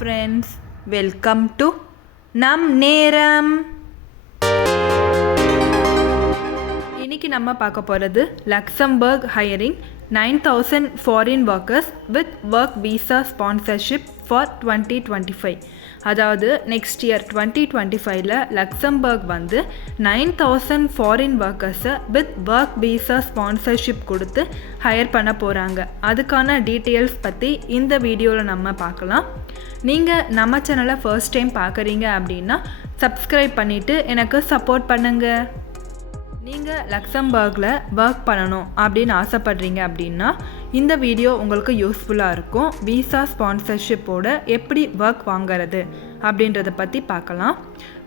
friends, welcome to நம் நேரம். இன்னைக்கு நம்ம பார்க்க போகிறது Luxembourg hiring 9,000 foreign workers with work visa sponsorship for 2025. அதாவது நெக்ஸ்ட் இயர் 2025ல் லக்சம்பர்க் வந்து 9,000 ஃபாரின் ஒர்க்கர்ஸை வித் ஒர்க் வீசா ஸ்பான்சர்ஷிப் கொடுத்து ஹையர் பண்ண போகிறாங்க. அதுக்கான டீட்டெயில்ஸ் பற்றி இந்த வீடியோவில் நம்ம பார்க்கலாம். நீங்கள் நம்ம சேனலை ஃபர்ஸ்ட் டைம் பார்க்குறீங்க அப்படின்னா சப்ஸ்கிரைப் பண்ணிவிட்டு எனக்கு சப்போர்ட் பண்ணுங்கள். நீங்கள் லக்சம்பர்கில் ஒர்க் பண்ணணும் அப்படின்னு ஆசைப்படுறீங்க அப்படின்னா இந்த வீடியோ உங்களுக்கு யூஸ்ஃபுல்லாக இருக்கும். வீசா ஸ்பான்சர்ஷிப்போட எப்படி ஒர்க் வாங்கிறது அப்படின்றத பற்றி பார்க்கலாம்.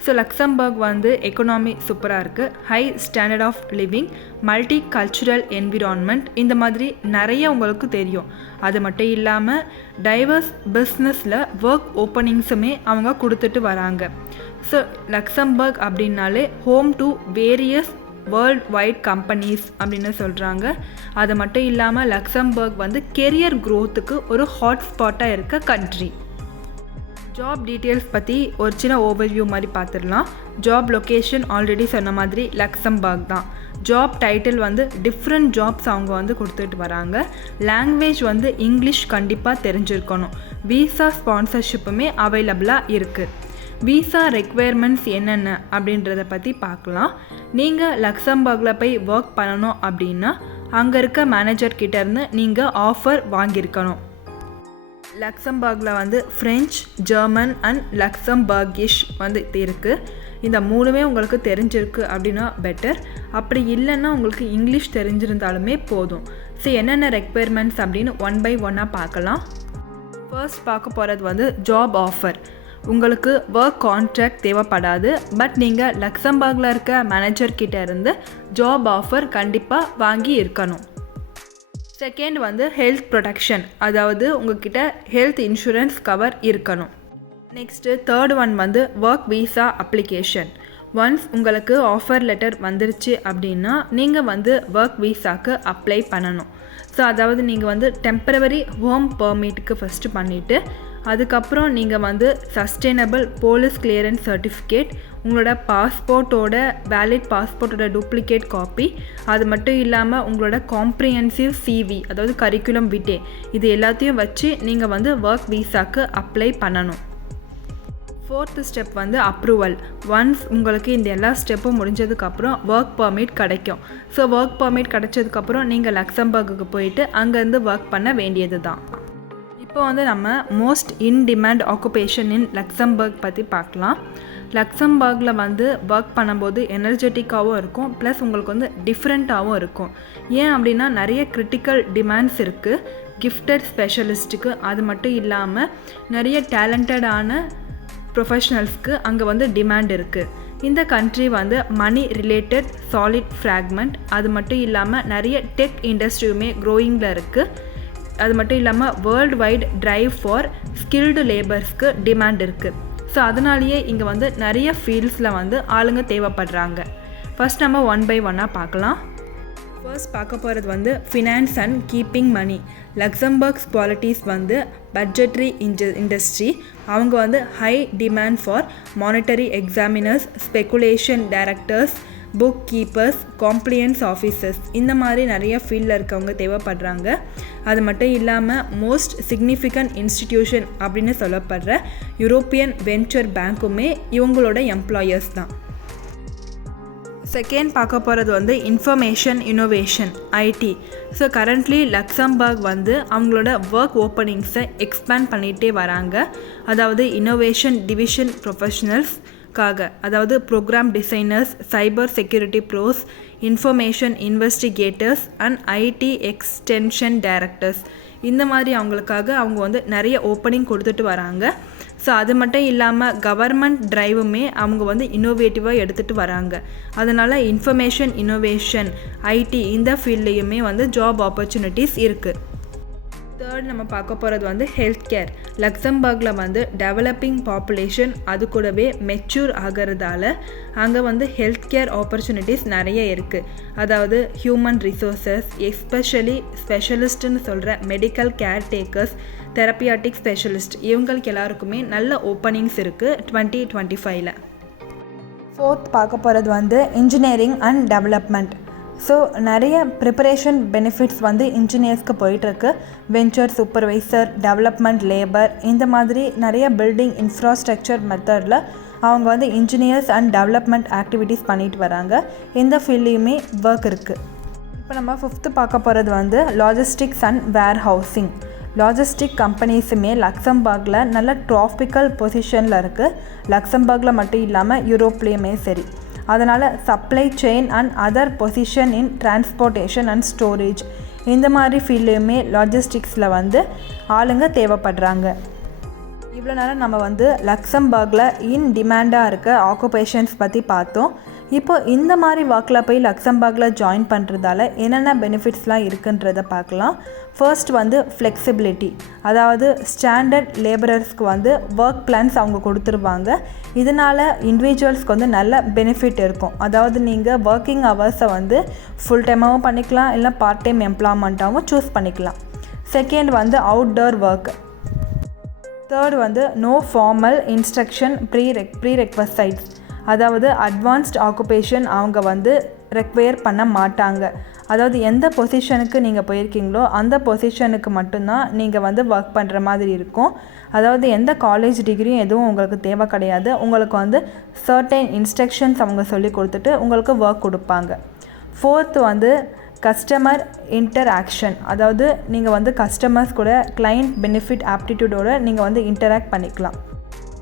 ஸோ லக்சம்பர்க் வந்து எக்கனாமி சூப்பராக இருக்குது, high standard of living, multicultural environment, இந்த மாதிரி நிறைய உங்களுக்கு தெரியும். அது மட்டும் இல்லாமல் டைவர்ஸ் பிஸ்னஸில் ஒர்க் ஓப்பனிங்ஸுமே அவங்க கொடுத்துட்டு வராங்க. ஸோ லக்சம்பர்க் அப்படின்னாலே home to various world wide companies அப்படின்னு சொல்கிறாங்க. அது மட்டும் இல்லாமல் லக்சம்பர்க் வந்து கெரியர் க்ரோத்துக்கு ஒரு ஹாட்ஸ்பாட்டாக இருக்க கண்ட்ரி. ஜாப் டீட்டெயில்ஸ் பற்றி ஒரு சின்ன ஓவர்வியூ மாதிரி பார்த்துடலாம். ஜாப் லொக்கேஷன் ஆல்ரெடி சொன்ன மாதிரி லக்சம்பர்க் தான். ஜாப் டைட்டில் வந்து டிஃப்ரெண்ட் ஜாப்ஸ் அவங்க வந்து கொடுத்துட்டு வராங்க. லாங்குவேஜ் வந்து இங்கிலீஷ் கண்டிப்பாக தெரிஞ்சிருக்கணும். வீசா ஸ்பான்சர்ஷிப்புமே அவைலபிளாக இருக்குது. வீசா ரெக்குவயர்மெண்ட்ஸ் என்னென்ன அப்படின்றத பற்றி பார்க்கலாம். நீங்கள் லக்சம்பர்கில் போய் ஒர்க் பண்ணணும் அப்படின்னா அங்கே இருக்க மேனேஜர்கிட்டேருந்து நீங்கள் ஆஃபர் வாங்கியிருக்கணும். லக்சம்பர்கில் வந்து ஃப்ரெஞ்ச், ஜெர்மன் அண்ட் லக்சம்பர்கிஷ் வந்து இருக்குது. இந்த மூணுமே உங்களுக்கு தெரிஞ்சிருக்கு அப்படின்னா பெட்டர். அப்படி இல்லைன்னா உங்களுக்கு இங்கிலீஷ் தெரிஞ்சிருந்தாலுமே போதும். ஸோ என்னென்ன ரெக்குவயர்மெண்ட்ஸ் அப்படின்னு ஒன் பை ஒன்னாக பார்க்கலாம். ஃபர்ஸ்ட் பார்க்க போகிறது வந்து ஜாப் ஆஃபர். உங்களுக்கு ஒர்க் கான்ட்ராக்ட் தேவைப்படாது. பட் நீங்கள் லக்சம்பர்கில் இருக்க மேனேஜர்கிட்ட இருந்து ஜாப் ஆஃபர் கண்டிப்பாக வாங்கி இருக்கணும். செகண்ட் வந்து ஹெல்த் ப்ரொடெக்ஷன், அதாவது உங்ககிட்ட ஹெல்த் இன்சூரன்ஸ் கவர் இருக்கணும். நெக்ஸ்ட்டு தேர்ட் ஒன் வந்து ஒர்க் வீசா அப்ளிகேஷன். ஒன்ஸ் உங்களுக்கு ஆஃபர் லெட்டர் வந்துருச்சு அப்படின்னா நீங்கள் வந்து ஒர்க் வீசாக்கு அப்ளை பண்ணணும். ஸோ அதாவது நீங்கள் வந்து டெம்பரவரி ஹோம் பெர்மிட்டுக்கு ஃபஸ்ட்டு பண்ணிவிட்டு அதுக்கப்புறம் நீங்கள் வந்து சஸ்டெயினபிள் போலீஸ் கிளியரன்ஸ் சர்டிஃபிகேட், உங்களோட பாஸ்போர்ட்டோட வேலிட் பாஸ்போர்ட்டோட டூப்ளிகேட் காப்பி, அது மட்டும் இல்லாமல் உங்களோட காம்ப்ரிஹென்சிவ் சிவி, அதாவது கரிக்குலம் விட்டே, இது எல்லாத்தையும் வச்சு நீங்கள் வந்து ஒர்க் வீசாக்கு அப்ளை பண்ணணும். ஃபோர்த்து ஸ்டெப் வந்து அப்ரூவல். ஒன்ஸ் உங்களுக்கு இந்த எல்லா ஸ்டெப்பும் முடிஞ்சதுக்கப்புறம் ஒர்க் பர்மிட் கிடைக்கும். ஸோ ஒர்க் பர்மிட் கிடைச்சதுக்கப்புறம் நீங்கள் லக்சம்பர்க்கு போயிட்டு அங்கேருந்து ஒர்க் பண்ண வேண்டியது தான். இப்போ வந்து நம்ம most in demand occupation in Luxembourg பற்றி பார்க்கலாம். லக்சம்பர்கில் வந்து ஒர்க் பண்ணும்போது எனர்ஜெட்டிக்காகவும் இருக்கும், ப்ளஸ் உங்களுக்கு வந்து டிஃப்ரெண்ட்டாகவும் இருக்கும். ஏன் அப்படின்னா நிறைய கிரிட்டிக்கல் டிமாண்ட்ஸ் இருக்குது கிஃப்டட் ஸ்பெஷலிஸ்ட்டுக்கு. அது மட்டும் இல்லாமல் நிறைய டேலண்டடான ப்ரொஃபஷ்னல்ஸ்க்கு அங்கே வந்து டிமாண்ட் இருக்குது. இந்த கண்ட்ரி வந்து மணி ரிலேட்டட் சாலிட் ஃப்ராக்மெண்ட், அது மட்டும் இல்லாமல் நிறைய டெக் இண்டஸ்ட்ரியுமே க்ரோயிங்கில் இருக்குது. அது மட்டும் இல்லாமல் worldwide drive for skilled லேபர்ஸ்க்கு டிமாண்ட் இருக்குது. ஸோ அதனாலேயே இங்கே வந்து நிறைய ஃபீல்ட்ஸில் வந்து ஆளுங்க தேவைப்படுறாங்க. ஃபர்ஸ்ட் நம்ம ஒன் பை ஒன்னாக பார்க்கலாம். ஃபர்ஸ்ட் பார்க்க போகிறது வந்து finance and keeping money. Luxembourg's qualities வந்து பட்ஜெட்ரி இண்டஸ்ட்ரி. அவங்க வந்து high demand for monetary examiners, speculation directors, book keepers, compliance officers, இந்த மாதிரி நிறைய ஃபீல்டில் இருக்கவங்க தேவைப்படுறாங்க. அது மட்டும் இல்லாமல் மோஸ்ட் சிக்னிஃபிகண்ட் இன்ஸ்டிடியூஷன் அப்படின்னு சொல்லப்படுற யூரோப்பியன் வென்ச்சர் பேங்க்குமே இவங்களோட எம்ப்ளாயர்ஸ் தான். செகண்ட் பார்க்க போகிறது வந்து information innovation, IT. So currently Luxembourg வந்து அவங்களோட ஒர்க் ஓப்பனிங்ஸை எக்ஸ்பேண்ட் பண்ணிகிட்டே வராங்க. அதாவது இன்னோவேஷன் டிவிஷன் ப்ரொஃபஷனல்ஸ்க்காக, அதாவது program designers, cyber security pros, information investigators and IT extension directors, இந்த மாதிரி அவங்களுக்காக அவங்க வந்து நிறைய ஓப்பனிங் கொடுத்துட்டு வராங்க. ஸோ அது மட்டும் இல்லாமல் கவர்மெண்ட் ட்ரைவுமே அவங்க வந்து இன்னோவேட்டிவாக எடுத்துகிட்டு வராங்க. அதனால் இன்ஃபர்மேஷன் இன்னோவேஷன், ஐடி, இந்த ஃபீல்ட்லேயுமே வந்து ஜாப் ஆப்பர்ச்சுனிட்டிஸ் இருக்குது. தேர்ட் நம்ம பார்க்க போகிறது வந்து ஹெல்த் கேர். லக்சம்பர்கில் வந்து டெவலப்பிங் பாப்புலேஷன் அது கூடவே மெச்சூர் ஆகிறதால அங்கே வந்து ஹெல்த் கேர் ஆப்பர்ச்சுனிட்டிஸ் நிறைய இருக்குது. அதாவது ஹியூமன் ரிசோர்ஸஸ், எஸ்பெஷலி ஸ்பெஷலிஸ்ட்டுன்னு சொல்கிற மெடிக்கல் கேர் டேக்கர்ஸ், தெரப்பியாட்டிக் ஸ்பெஷலிஸ்ட், இவங்களுக்கு எல்லாருக்குமே நல்ல ஓப்பனிங்ஸ் இருக்குது 2025. ஃபோர்த் பார்க்க போகிறது வந்து இன்ஜினியரிங் அண்ட் டெவலப்மெண்ட். ஸோ நிறைய ப்ரிப்பரேஷன் பெனிஃபிட்ஸ் வந்து இன்ஜினியர்ஸ்க்கு போயிட்டுருக்கு. வெஞ்சர் சூப்பர்வைசர், டெவலப்மெண்ட் லேபர், இந்த மாதிரி நிறைய பில்டிங் இன்ஃப்ராஸ்ட்ரக்சர் மெத்தடில் அவங்க வந்து இன்ஜினியர்ஸ் அண்ட் டெவலப்மெண்ட் ஆக்டிவிட்டீஸ் பண்ணிட்டு வராங்க. இந்த ஃபீல்ட்லேயுமே ஒர்க் இருக்குது. இப்போ நம்ம ஃபிஃப்த்து பார்க்க போகிறது வந்து logistics and warehousing. Logistic கம்பெனிஸுமே லக்சம்பர்கில் நல்ல ட்ராபிக்கல் பொசிஷனில் இருக்குது. லக்சம்பர்கில் மட்டும் இல்லாமல் யூரோப்லேயுமே சரி. அதனால் supply chain and other position in transportation and storage, இந்த மாதிரி ஃபீல்ட்லேயுமே லாஜிஸ்டிக்ஸில் வந்து ஆளுங்க தேவைப்படுறாங்க. இவ்வளோ நேரம் நம்ம வந்து லக்சம்பர்கில் இன் டிமாண்டாக இருக்க ஆக்குபேஷன்ஸ் பற்றி பார்த்தோம். இப்போ இந்த மாதிரி ஒர்க்கில் போய் லக்சம்பர்கில் ஜாயின் பண்ணுறதால என்னென்ன பெனிஃபிட்ஸ்லாம் இருக்குன்றதை பார்க்கலாம். ஃபர்ஸ்ட் வந்து ஃப்ளெக்சிபிலிட்டி, அதாவது ஸ்டாண்டர்ட் லேபரர்ஸ்க்கு வந்து ஒர்க் பிளான்ஸ் அவங்க கொடுத்துருவாங்க. இதனால் இண்டிவிஜுவல்ஸ்க்கு வந்து நல்ல பெனிஃபிட் இருக்கும். அதாவது நீங்கள் ஒர்க்கிங் ஹவர்ஸை வந்து ஃபுல் டைமாகவும் பண்ணிக்கலாம், இல்லை பார்ட் டைம் எம்ப்ளாய்மெண்ட்டாகவும் சூஸ் பண்ணிக்கலாம். செகண்ட் வந்து அவுட்டோர் ஒர்க். தேர்ட் வந்து நோ ஃபார்மல் இன்ஸ்ட்ரக்ஷன் ப்ரீரெக்வசைட்ஸ், அதாவது அட்வான்ஸ்ட் ஆக்குபேஷன் அவங்க வந்து ரெக்வயர் பண்ண மாட்டாங்க. அதாவது எந்த பொசிஷனுக்கு நீங்கள் போயிருக்கீங்களோ அந்த பொசிஷனுக்கு மட்டும்தான் நீங்கள் வந்து ஒர்க் பண்ணுற மாதிரி இருக்கும். அதாவது எந்த காலேஜ் டிகிரியும் எதுவும் உங்களுக்கு தேவை கிடையாது. உங்களுக்கு வந்து சர்டைன் இன்ஸ்ட்ரக்ஷன்ஸ் அவங்க சொல்லி கொடுத்துட்டு உங்களுக்கு ஒர்க் கொடுப்பாங்க. ஃபோர்த்து வந்து கஸ்டமர் இன்டராக்ஷன், அதாவது நீங்கள் வந்து கஸ்டமர்ஸ் கூட கிளைண்ட் பெனிஃபிட் ஆப்டிடியூடோடு நீங்கள் வந்து இன்டராக்ட் பண்ணிக்கலாம்.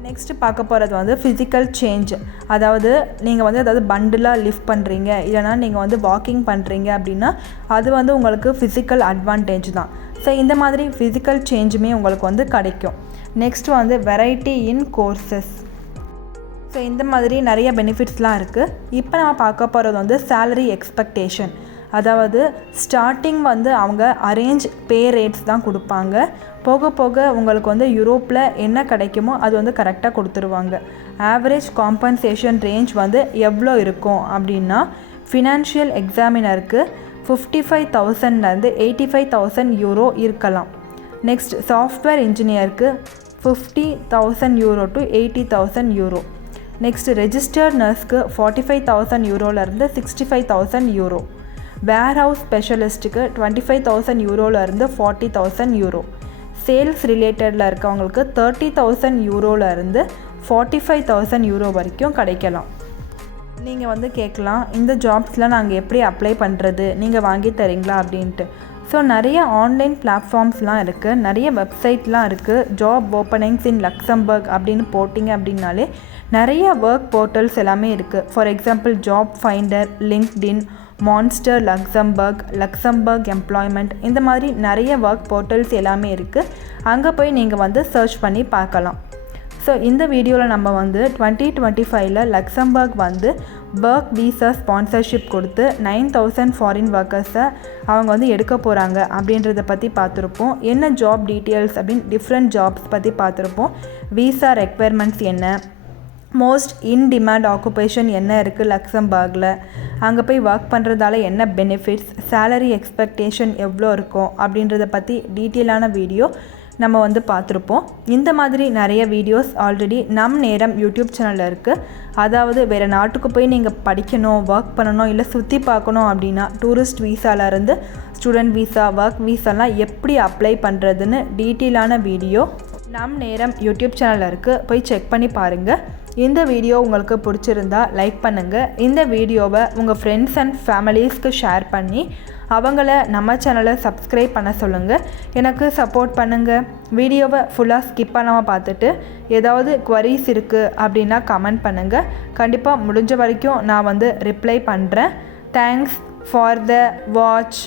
நெக்ஸ்ட்டு பார்க்க போகிறது வந்து ஃபிசிக்கல் சேஞ்ச். அதாவது நீங்கள் வந்து அதாவது பண்டிலாக லிஃப்ட் பண்ணுறீங்க, இல்லைனா நீங்கள் வந்து வாக்கிங் பண்ணுறீங்க அப்படின்னா அது வந்து உங்களுக்கு ஃபிசிக்கல் அட்வான்டேஜ் தான். ஸோ இந்த மாதிரி ஃபிசிக்கல் சேஞ்சுமே உங்களுக்கு வந்து கிடைக்கும். நெக்ஸ்ட் வந்து வெரைட்டி இன் கோர்சஸ். ஸோ இந்த மாதிரி நிறைய பெனிஃபிட்ஸ்லாம் இருக்குது. இப்போ நம்ம பார்க்க போகிறது வந்து சேலரி எக்ஸ்பெக்டேஷன். அதாவது ஸ்டார்டிங் வந்து அவங்க அரேஞ்ச் பே ரேட்ஸ் தான் கொடுப்பாங்க. போக போக உங்களுக்கு வந்து யூரோப்பில் என்ன கிடைக்குமோ அது வந்து கரெக்டாக கொடுத்துருவாங்க. ஆவரேஜ் காம்பன்சேஷன் ரேஞ்ச் வந்து எவ்வளோ இருக்கும் அப்படின்னா, ஃபினான்ஷியல் எக்ஸாமினருக்கு 55,000 85,000 யூரோ இருக்கலாம். நெக்ஸ்ட் சாஃப்ட்வேர் இன்ஜினியருக்கு 50,000 euro to 80,000 euro. Next registered நர்ஸ்க்கு 45,000 யூரோலேருந்து 65,000 யூரோ. வேர்ஹவுஸ் ஸ்பெஷலிஸ்ட்டுக்கு 25,000 யூரோலேருந்து 40,000 யூரோ. சேல்ஸ் ரிலேட்டடில் இருக்கவங்களுக்கு 30,000 யூரோலேருந்து 45,000 யூரோ வரைக்கும் கிடைக்கலாம். நீங்கள் வந்து கேட்கலாம், இந்த ஜாப்ஸ்லாம் நாங்கள் எப்படி அப்ளை பண்ணுறது, நீங்கள் வாங்கி தரீங்களா அப்படின்ட்டு. ஸோ நிறைய ஆன்லைன் பிளாட்ஃபார்ம்ஸ்லாம் இருக்குது, நிறைய வெப்சைட்லாம் இருக்குது. ஜாப் ஓப்பனிங்ஸ் இன் லக்சம்பர்க் அப்படின்னு போட்டிங்க அப்படின்னாலே நிறைய ஒர்க் போர்ட்டல்ஸ் எல்லாமே இருக்குது. For example job finder, LinkedIn, monster Luxembourg, Luxembourg employment, இந்த மாதிரி நிறைய ஒர்க் போர்ட்டல்ஸ் எல்லாமே இருக்குது. அங்கே போய் நீங்கள் வந்து சர்ச் பண்ணி பார்க்கலாம். ஸோ இந்த வீடியோவில் நம்ம வந்து 2025 லக்சம்பர்க் வந்து ஒர்க் வீசா ஸ்பான்சர்ஷிப் கொடுத்து 9,000 ஃபாரின் ஒர்க்கர்ஸை அவங்க வந்து எடுக்க போகிறாங்க அப்படின்றத பற்றி பார்த்துருப்போம். என்ன ஜாப் டீட்டெயில்ஸ் அப்படின்னு டிஃப்ரெண்ட் ஜாப்ஸ் பற்றி பார்த்துருப்போம். வீசா ரெக்குயர்மெண்ட்ஸ் என்ன, மோஸ்ட் இன் டிமாண்ட் ஆக்குபேஷன் என்ன இருக்குது லக்சம்பர்கில், அங்கே போய் ஒர்க் பண்ணுறதால என்ன பெனிஃபிட்ஸ், சேலரி எக்ஸ்பெக்டேஷன் எவ்வளோ இருக்கும் அப்படின்றத பற்றி டீட்டெயிலான வீடியோ நம்ம வந்து பார்த்துருப்போம். இந்த மாதிரி நிறைய வீடியோஸ் ஆல்ரெடி நம் நேரம் யூடியூப் சேனலில் இருக்குது. அதாவது வேறு நாட்டுக்கு போய் நீங்கள் படிக்கணும், ஒர்க் பண்ணணும், இல்லை சுற்றி பார்க்கணும் அப்படின்னா டூரிஸ்ட் வீசாலேருந்து ஸ்டூடெண்ட் வீசா, ஒர்க் வீசாலாம் எப்படி அப்ளை பண்ணுறதுன்னு டீட்டெயிலான வீடியோ நம் நேரம் யூடியூப் சேனலில் இருக்குது, போய் செக் பண்ணி பாருங்கள். இந்த வீடியோ உங்களுக்கு பிடிச்சிருந்தா லைக் பண்ணுங்கள். இந்த வீடியோவை உங்கள் ஃப்ரெண்ட்ஸ் அண்ட் ஃபேமிலிஸ்க்கு ஷேர் பண்ணி அவங்கள நம்ம சேனலை சப்ஸ்கிரைப் பண்ண சொல்லுங்கள். எனக்கு சப்போர்ட் பண்ணுங்கள். வீடியோவை ஃபுல்லாக ஸ்கிப் பண்ணாமல் பார்த்துட்டு ஏதாவது குவரிஸ் இருக்குது அப்படின்னா கமெண்ட் பண்ணுங்கள். கண்டிப்பாக முடிஞ்ச வரைக்கும் நான் வந்து ரிப்ளை பண்ணுறேன். Thanks for the watch.